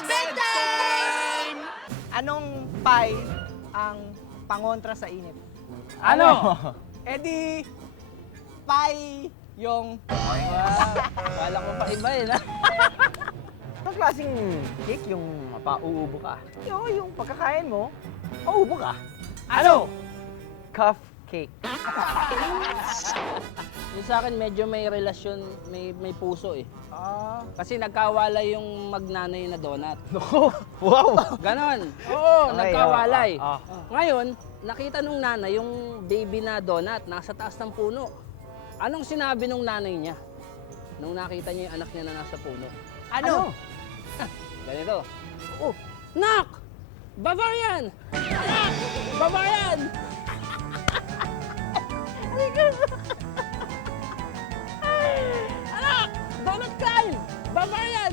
It's bedtime! Anong pie ang pangontra sa init? Ano? Edi, pie yung... Wow. Kala ko pa iba eh. Anong klaseng cake yung pauubo ka? Yung pagkakain mo, maubo ka. Ano? Cuff cake. Yung sa akin medyo may relasyon, may puso eh. Ah, Kasi nagkawalay yung magnanay na donut. Wow! Ganon. Oo, Okay, nagkawalay. ah. Ngayon, nakita nung nanay yung baby na donut nasa taas ng puno. Anong sinabi nung nanay niya? Nung nakita niya yung anak niya na nasa puno. ano? Ganito. Oh, Nak! Bavarian! Anak! Bavarian! Anak! Donut kind! Bavarian!